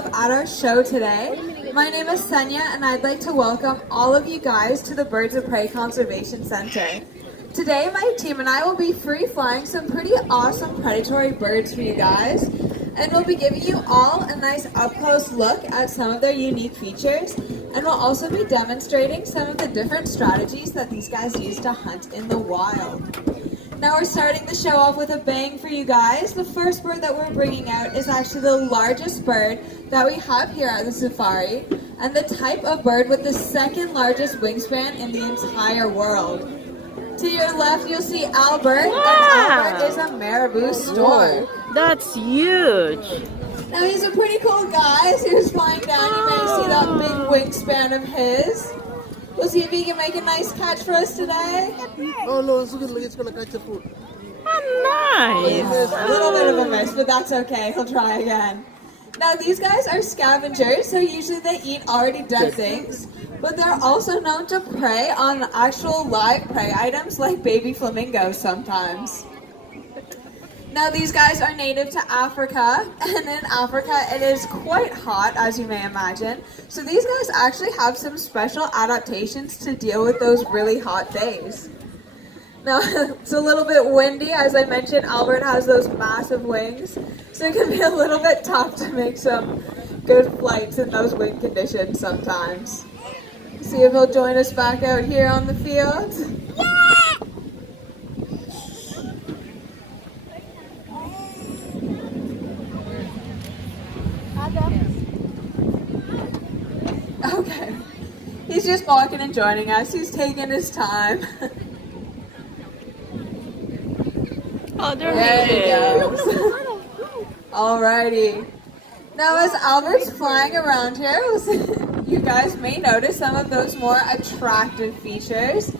up at our show today. My name is Senya and I'd like to welcome all of you guys to the Birds of Prey Conservation Center. Today my team and I will be free flying some pretty awesome predatory birds for you guys, and we'll be giving you all a nice up close look at some of their unique features, and we'll also be demonstrating some of the different strategies that these guys use to hunt in the wild. Now we're starting the show off with a bang for you guys. The first bird that we're bringing out is actually the largest bird that we have here at the safari, and the type of bird with the second largest wingspan in the entire world. To your left, you'll see Albert, and Albert is a Marabou stork. That's huge. Now he's a pretty cool guy, so he's flying down. You may see that big wingspan of his. We'll see if he can make a nice catch for us today. Oh no, it's gonna catch the food. Oh, nice. A little bit of a miss, but that's okay. He'll try again. Now these guys are scavengers, so usually they eat already dead things, but they're also known to prey on actual live prey items like baby flamingos sometimes. Now these guys are native to Africa, and in Africa it is quite hot, as you may imagine. So these guys actually have some special adaptations to deal with those really hot days. Now it's a little bit windy, as I mentioned. Albert has those massive wings, so it can be a little bit tough to make some good flights in those wind conditions sometimes. See if he'll join us back out here on the field. Okay, he's just walking and joining us. He's taking his time. Oh, there he goes. Alrighty. Now as Albert's flying around here, you guys may notice some of those more attractive features.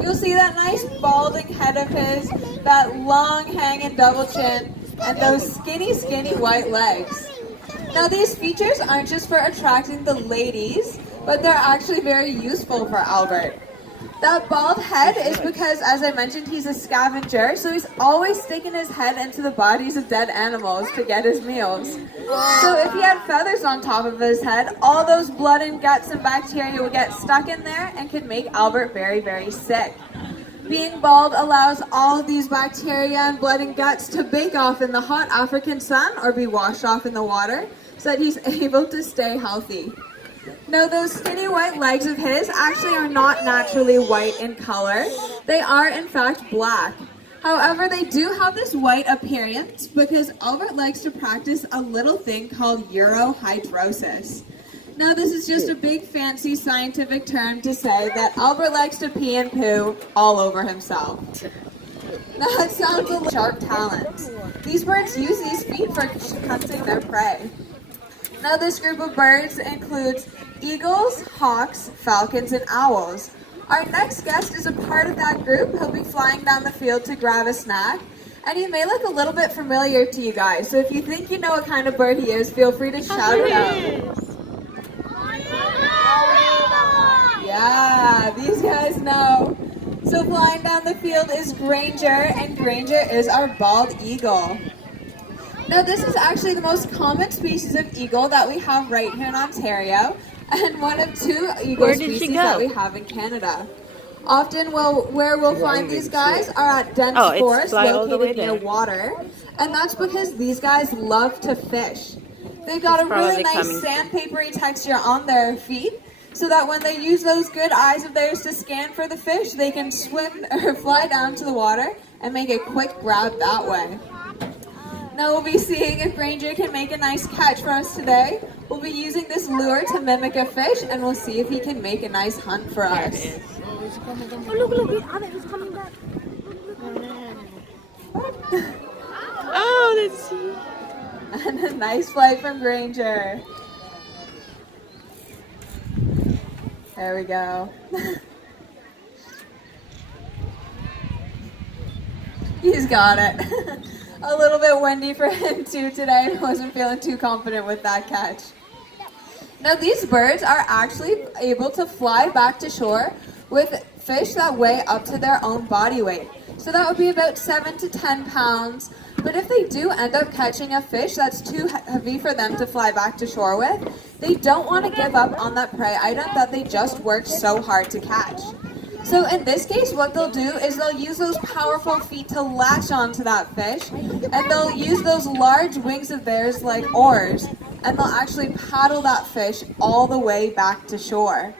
You'll see that nice balding head of his, that long hanging double chin, and those skinny white legs. Now these features aren't just for attracting the ladies, but they're actually very useful for Albert. That bald head is because, as I mentioned, he's a scavenger, so he's always sticking his head into the bodies of dead animals to get his meals. So if he had feathers on top of his head, all those blood and guts and bacteria would get stuck in there and could make Albert very sick. Being bald allows all of these bacteria and blood and guts to bake off in the hot African sun or be washed off in the water, so that he's able to stay healthy. Now those skinny white legs of his actually are not naturally white in color. They are in fact black. However, they do have this white appearance because Albert likes to practice a little thing called urohydrosis. Now this is just a big fancy scientific term to say that Albert likes to pee and poo all over himself. Now it sounds a little sharp talons. These birds use these feet for hunting their prey. Now this group of birds includes eagles, hawks, falcons, and owls. Our next guest is a part of that group. He'll be flying down the field to grab a snack, and he may look a little bit familiar to you guys. So if you think you know what kind of bird he is, feel free to shout it out. Yeah, these guys know. So flying down the field is Granger, and Granger is our bald eagle. Now this is actually the most common species of eagle that we have right here in Ontario, and one of two eagle species that we have in Canada. Often where we'll find these guys are at dense forests located near water, and that's because these guys love to fish. They've got a really nice sandpapery texture on their feet, so that when they use those good eyes of theirs to scan for the fish, they can swim or fly down to the water and make a quick grab that way. Now we'll be seeing if Granger can make a nice catch for us today. We'll be using this lure to mimic a fish, and we'll see if he can make a nice hunt for us. Oh, look, he's coming back. Oh, that's cute. And a nice flight from Granger. There we go. He's got it. A little bit windy for him too today. I wasn't feeling too confident with that catch. Now these birds are actually able to fly back to shore with fish that weigh up to their own body weight. So that would be about 7 to 10 pounds. But if they do end up catching a fish that's too heavy for them to fly back to shore with, they don't want to give up on that prey item that they just worked so hard to catch. So in this case, what they'll do is they'll use those powerful feet to latch onto that fish, and they'll use those large wings of theirs like oars, and they'll actually paddle that fish all the way back to shore.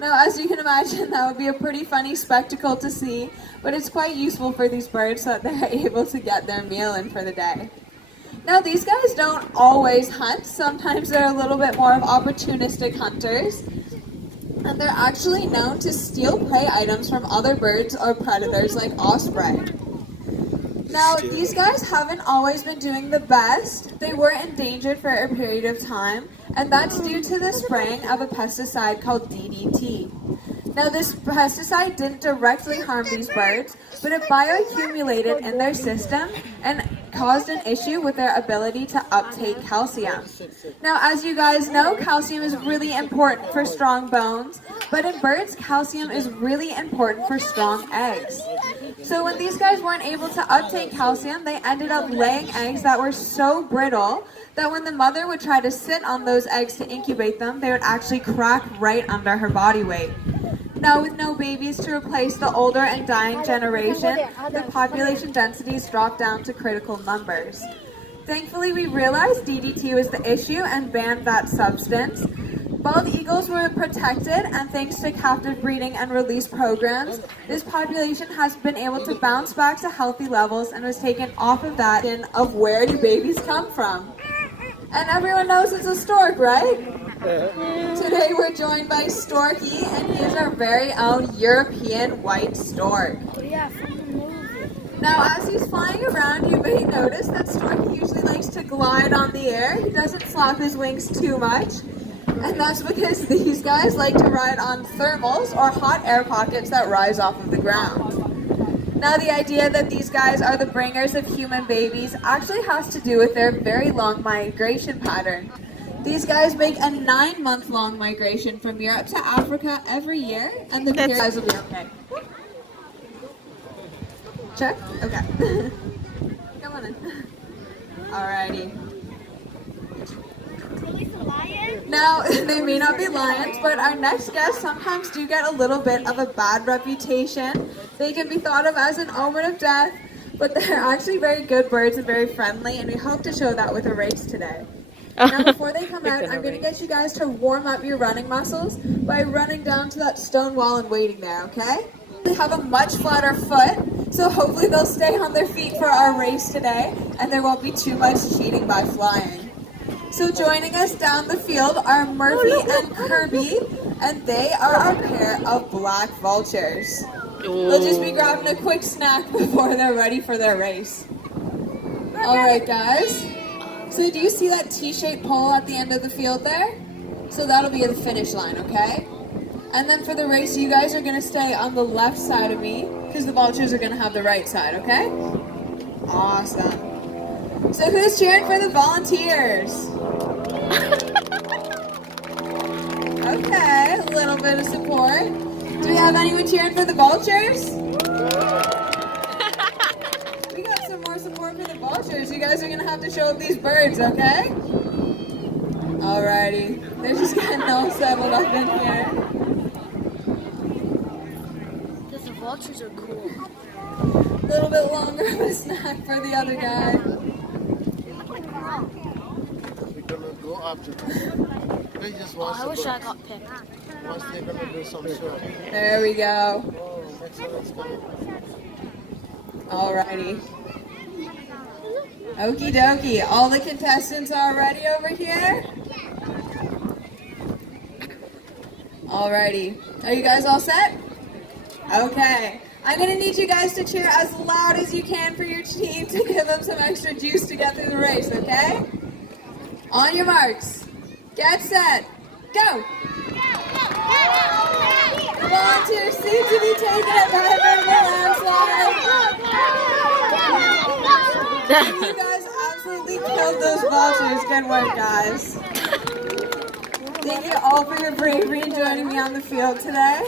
Now, as you can imagine, that would be a pretty funny spectacle to see, but it's quite useful for these birds so that they're able to get their meal in for the day. Now, these guys don't always hunt. Sometimes they're a little bit more of opportunistic hunters. And they're actually known to steal prey items from other birds or predators like osprey. Now, these guys haven't always been doing the best. They were endangered for a period of time, and that's due to the spraying of a pesticide called DDT. Now, this pesticide didn't directly harm these birds, but it bioaccumulated in their system and caused an issue with their ability to uptake calcium. Now, as you guys know, calcium is really important for strong bones, but in birds, calcium is really important for strong eggs. So when these guys weren't able to uptake calcium, they ended up laying eggs that were so brittle that when the mother would try to sit on those eggs to incubate them, they would actually crack right under her body weight. Now, with no babies to replace the older and dying generation, the population densities dropped down to critical numbers. Thankfully, we realized DDT was the issue and banned that substance. Bald eagles were protected, and thanks to captive breeding and release programs, this population has been able to bounce back to healthy levels and was taken off of that of where do babies come from. And everyone knows it's a stork, right? Today we're joined by Storky, and he is our very own European white stork. Now, as he's flying around, you may notice that Storky usually likes to glide on the air. He doesn't flap his wings too much, and that's because these guys like to ride on thermals or hot air pockets that rise off of the ground. Now, the idea that these guys are the bringers of human babies actually has to do with their very long migration pattern. These guys make a 9-month-long migration from Europe to Africa every year, and the guys will be okay. Check? Okay. Come on in. Alrighty. Now, they may not be lions, but our next guests sometimes do get a little bit of a bad reputation. They can be thought of as an omen of death, but they're actually very good birds and very friendly, and we hope to show that with a race today. Now, before they come out, I'm going to get you guys to warm up your running muscles by running down to that stone wall and waiting there, okay? They have a much flatter foot, so hopefully they'll stay on their feet for our race today, and there won't be too much cheating by flying. So joining us down the field are Murphy and Kirby, and they are our pair of black vultures. They'll just be grabbing a quick snack before they're ready for their race. Alright guys, so do you see that T-shaped pole at the end of the field there? So that'll be the finish line, okay? And then for the race, you guys are going to stay on the left side of me, because the vultures are going to have the right side, okay? Awesome. So who's cheering for the volunteers? Okay, a little bit of support. Do we have anyone cheering for the vultures? We got some more support for the vultures. You guys are going to have to show up these birds, okay? Alrighty. They're just getting all settled up in here. The vultures are cool. A little bit longer of a snack for the other guy. We're gonna go after them. They just watch I the wish I birds. got picked. Once they're gonna do some show. There we go. Oh, next one's coming. Alrighty. Okie dokie. All the contestants are ready over here? Alrighty. Are you guys all set? Okay. I'm going to need you guys to cheer as loud as you can for your team to give them some extra juice to get through the race, okay? On your marks. Get set. Go! Volunteers seem to be taking it by a bit of a landslide. You guys absolutely killed those vultures. Good work, guys. Thank you all for your bravery and joining me on the field today.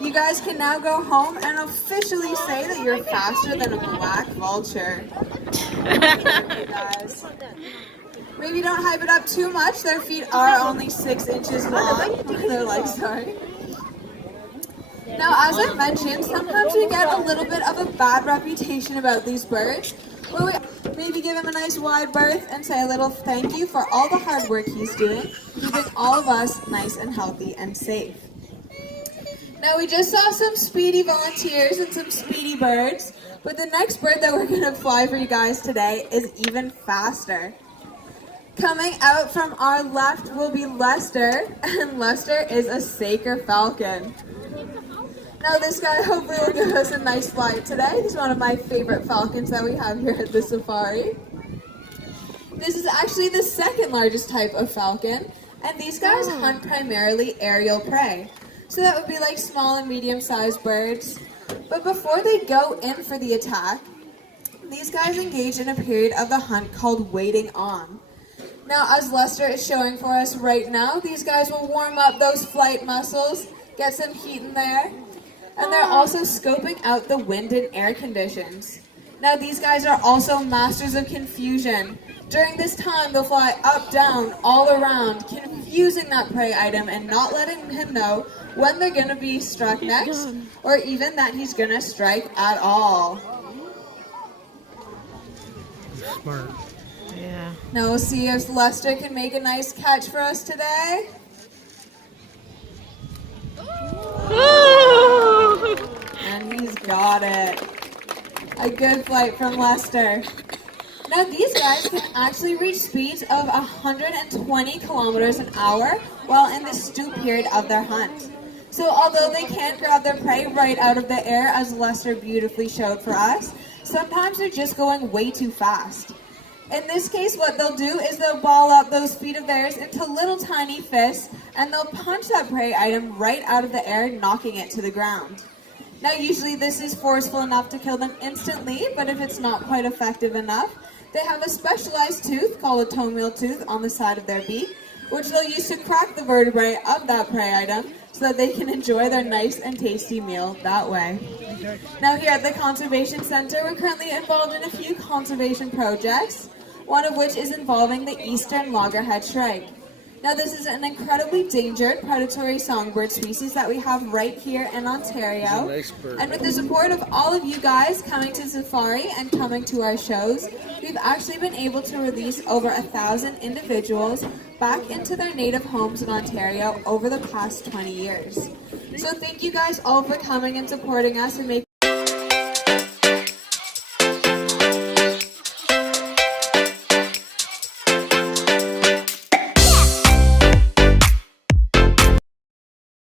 You guys can now go home and officially say that you're faster than a black vulture. You guys. Maybe don't hype it up too much. Their feet are only 6 inches long. Their legs, sorry. Now, as I mentioned, sometimes we get a little bit of a bad reputation about these birds. Where we maybe give him a nice wide berth and say a little thank you for all the hard work he's doing, keeping all of us nice and healthy and safe. Now, we just saw some speedy volunteers and some speedy birds, but the next bird that we're going to fly for you guys today is even faster. Coming out from our left will be Lester, and Lester is a Saker Falcon. Now this guy hopefully will give us a nice flight today. He's one of my favorite falcons that we have here at the safari. This is actually the second largest type of falcon, and these guys hunt primarily aerial prey. So that would be like small and medium-sized birds. But before they go in for the attack, these guys engage in a period of the hunt called waiting on. Now, as Lester is showing for us right now, these guys will warm up those flight muscles, get some heat in there, and they're also scoping out the wind and air conditions. Now, these guys are also masters of confusion. During this time, they'll fly up, down, all around, confusing that prey item and not letting him know when they're going to be struck next, or even that he's going to strike at all. Smart. Yeah. Now we'll see if Lester can make a nice catch for us today. And he's got it. A good flight from Lester. Now these guys can actually reach speeds of 120 kilometers an hour while in the stoop period of their hunt. So although they can't grab their prey right out of the air, as Lester beautifully showed for us, sometimes they're just going way too fast. In this case, what they'll do is they'll ball up those feet of theirs into little tiny fists, and they'll punch that prey item right out of the air, knocking it to the ground. Now, usually this is forceful enough to kill them instantly, but if it's not quite effective enough, they have a specialized tooth called a toenail tooth on the side of their beak, which they'll use to crack the vertebrae of that prey item so that they can enjoy their nice and tasty meal that way. Now, here at the Conservation Center, we're currently involved in a few conservation projects, one of which is involving the eastern loggerhead shrike. Now, this is an incredibly endangered predatory songbird species that we have right here in Ontario. And with the support of all of you guys coming to safari and coming to our shows, we've actually been able to release over 1,000 individuals back into their native homes in Ontario over the past 20 years. So thank you guys all for coming and supporting us and making